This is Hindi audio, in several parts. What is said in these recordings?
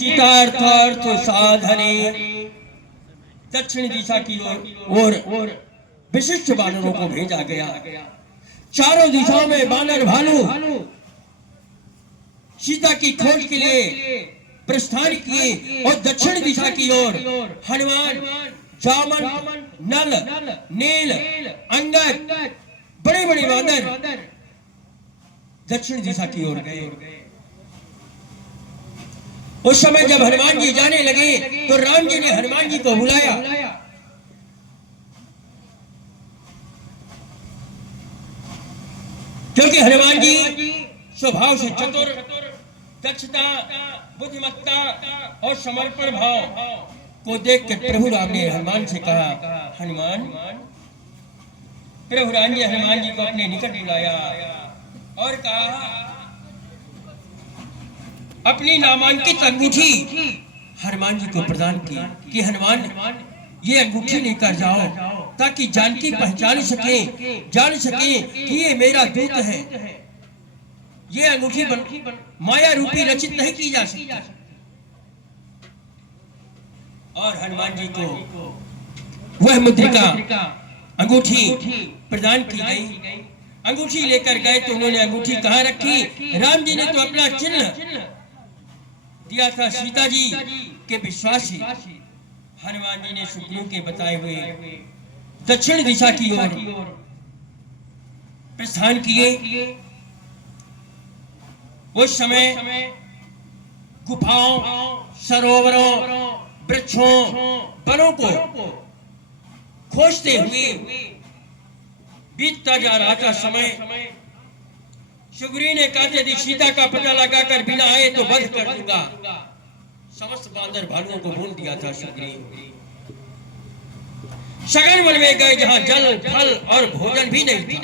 चितार्थ साधने दक्षिण दिशा की ओर विशिष्ट वानरों को भेजा गया। चारों दिशाओं में वानर भालू सीता की खोज के लिए प्रस्थान किए और दक्षिण दिशा की ओर हनुमान, जामन, नल, नील, अंगद, बड़े बड़े वानर दक्षिण दिशा की ओर गए। उस समय जब हनुमान जी जाने लगे तो राम जी ने हनुमान जी को बुलाया। क्योंकि हनुमान जी स्वभाव से चतुर, दक्षता, बुद्धिमत्ता और समर्पण भाव को देख कर प्रभु राम ने हनुमान से कहा, हनुमान। प्रभु राम ने हनुमान जी को अपने निकट बुलाया और कहा, अपनी नामांकित अंगूठी हनुमान जी को प्रदान की कि हनुमान ये अंगूठी लेकर जाओ ताकि जानकी पहचान सके, जान सके कि ये मेरा दूत है। ये अंगूठी माया रूपी रचित नहीं की जा सकती। और हनुमान जी को वह मुद्रिका अंगूठी प्रदान की गई। अंगूठी लेकर गए तो उन्होंने अंगूठी कहाँ रखी? राम जी ने तो अपना चिन्ह दिया था सीता जी के विश्वासी। हनुमान जी ने सुग्रीव के बताए हुए दक्षिण दिशा की ओर प्रस्थान किए। उस समय गुफाओं, सरोवरों, वृक्षों, वनों को खोजते हुए बीतता जा रहा था समय। सुग्रीव ने कहा, यदि सीता का पता लगाकर बिना आए तो वध कर दूंगा। समस्त बांदर भालुओं को भूल दिया था सुग्रीव। सघन वन में गए जहां जल, फल और भोजन भी नहीं था।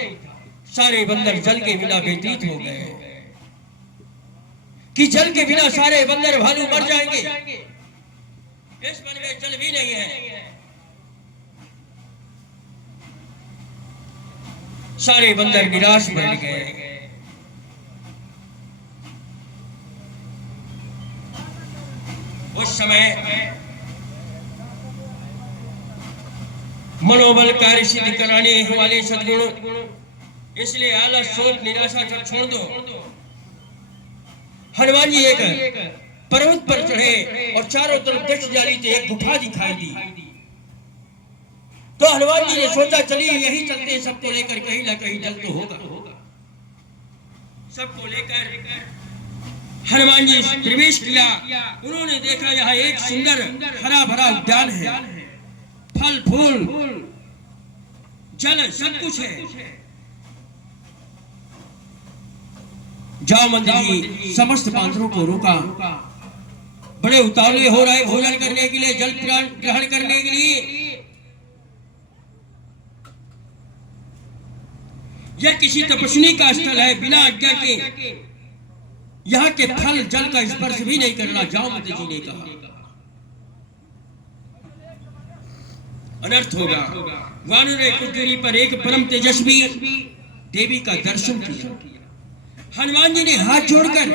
सारे बंदर जल के बिना व्यतीत हो गए कि जल के बिना सारे बंदर भालू मर जाएंगे। इस वन में जल भी नहीं है। सारे बंदर निराश बन गए। उस समय मनोबल कार्य सिद्ध कराने वाले सद्गुण, इसलिए आलस, शोक, निराशा सब छोड़ दो। हनुमान जी एक पर्वत पर चढ़े और चारों तरफ दक्ष जाली से एक गुफा दिखाई दी। तो हनुमान जी ने सोचा, चलिए यही चलते, सबको लेकर कहीं ना कहीं जल तो होगा। सबको लेकर हनुमान जी प्रवेश किया। उन्होंने देखा यहाँ एक सुंदर हरा भरा उद्यान है, फल फूल, जल, सब कुछ है। जामवंत जी समस्त बांदरों को रोका। बड़े उतावले हो रहे भोजन करने के लिए, जल ग्रहण करने के लिए। यह किसी तपस्वी का स्थल है, बिना आज्ञा के यहाँ के फल जल का स्पर्श भी नहीं करना, जामवंत जी ने कहा। अनर्थ होगा। वानरों ने कुछ दूरी पर एक परम तेजस्वी देवी का दर्शन किया। हनुमान जी ने हाथ जोड़कर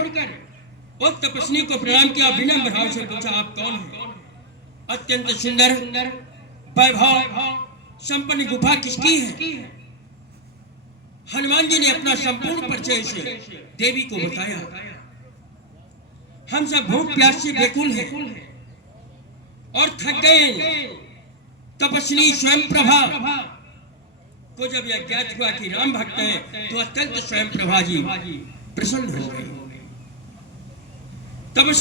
उस तपस्वी को प्रणाम किया, विनम्र भाव से पूछा, आप कौन हैं? अत्यंत सुंदर वैभव संपन्न गुफा किसकी है? हनुमान जी ने अपना संपूर्ण परिचय से देवी को बताया। हम सब भूख प्यास से व्याकुल हैं और थक गए। तपस्वी स्वयं प्रभा को जब यह ज्ञात हुआ कि राम भक्त हैं तो अत्यंत स्वयं प्रभा जी प्रसन्न हो गए। तपस्वी